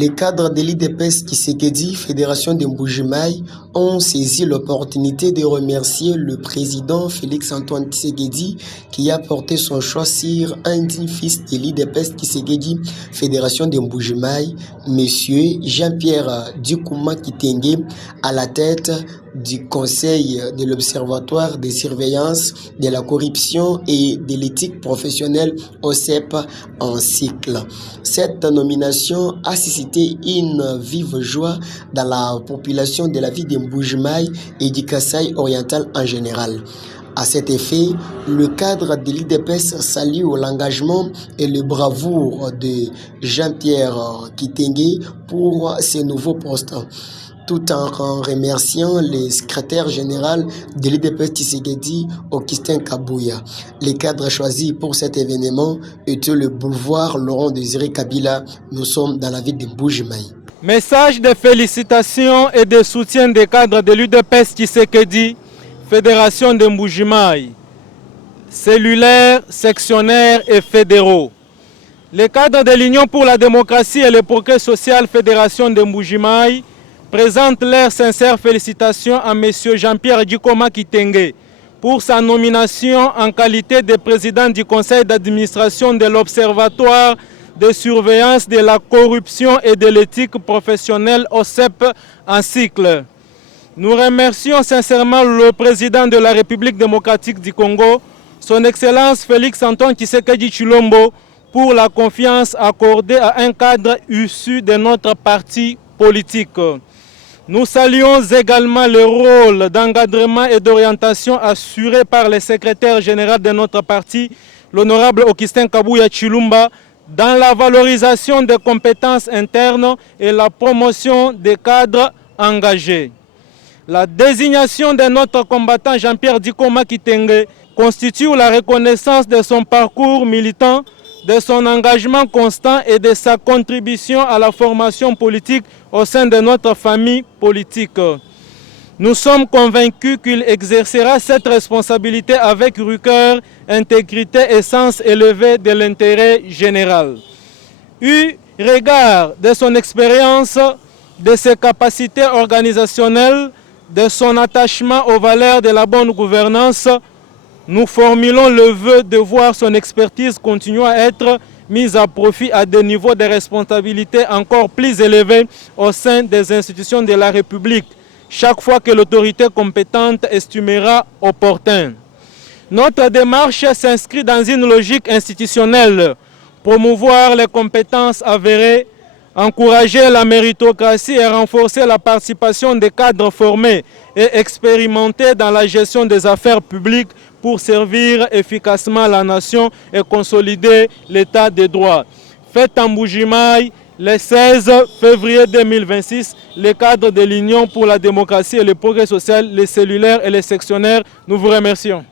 Les cadres de l'IDPS Tshisekedi, Fédération de Mbuji-Mayi, ont saisi l'opportunité de remercier le président Félix-Antoine Tshisekedi qui a porté son choix sur un digne fils de l'IDPS Tshisekedi, Fédération de Mbuji-Mayi, M. Jean-Pierre Dikouma Kitenge, à la tête du Conseil de l'Observatoire de surveillance de la corruption et de l'éthique professionnelle OCEP en cycle. Cette nomination a suscité une vive joie dans la population de la ville de Mbuji-Mayi et du Kasaï oriental en général. À cet effet, le cadre de l'IDPS salue l'engagement et le bravoure de Jean-Pierre Kitenge pour ce nouveau poste, tout en remerciant le secrétaire général de l'IDPS Tshisekedi, Augustin Kabouya. Les cadres choisis pour cet événement étaient le boulevard Laurent-Désiré Kabila. Nous sommes dans la ville de Mbuji-Mayi. Message de félicitations et de soutien des cadres de l'IDPS Tshisekedi, Fédération de Mbuji-Mayi, cellulaires, sectionnaires et fédéraux. Les cadres de l'Union pour la démocratie et le progrès social, Fédération de Mbuji-Mayi, présentent leurs sincères félicitations à M. Jean-Pierre Dikouma Kitenge pour sa nomination en qualité de président du conseil d'administration de l'Observatoire de surveillance de la corruption et de l'éthique professionnelle OCEP en cycle. Nous remercions sincèrement le président de la République démocratique du Congo, son Excellence Félix-Antoine Tshisekedi Tshilombo, pour la confiance accordée à un cadre issu de notre parti politique. Nous saluons également le rôle d'encadrement et d'orientation assuré par le secrétaire général de notre parti, l'honorable Augustin Kabouya Tshilombo, dans la valorisation des compétences internes et la promotion des cadres engagés. La désignation de notre combattant Jean-Pierre Dikouma Kitenge constitue la reconnaissance de son parcours militant, de son engagement constant et de sa contribution à la formation politique au sein de notre famille politique. Nous sommes convaincus qu'il exercera cette responsabilité avec rigueur, intégrité et sens élevé de l'intérêt général. Eu égard de son expérience, de ses capacités organisationnelles, de son attachement aux valeurs de la bonne gouvernance, nous formulons le vœu de voir son expertise continuer à être mise à profit à des niveaux de responsabilité encore plus élevés au sein des institutions de la République, chaque fois que l'autorité compétente estimera opportun. Notre démarche s'inscrit dans une logique institutionnelle, promouvoir les compétences avérées, encourager la méritocratie et renforcer la participation des cadres formés et expérimentés dans la gestion des affaires publiques pour servir efficacement la nation et consolider l'état de droit. Faites en Mbuji-Mayi, le 16 février 2026, les cadres de l'Union pour la démocratie et le progrès social, les cellulaires et les sectionnaires, nous vous remercions.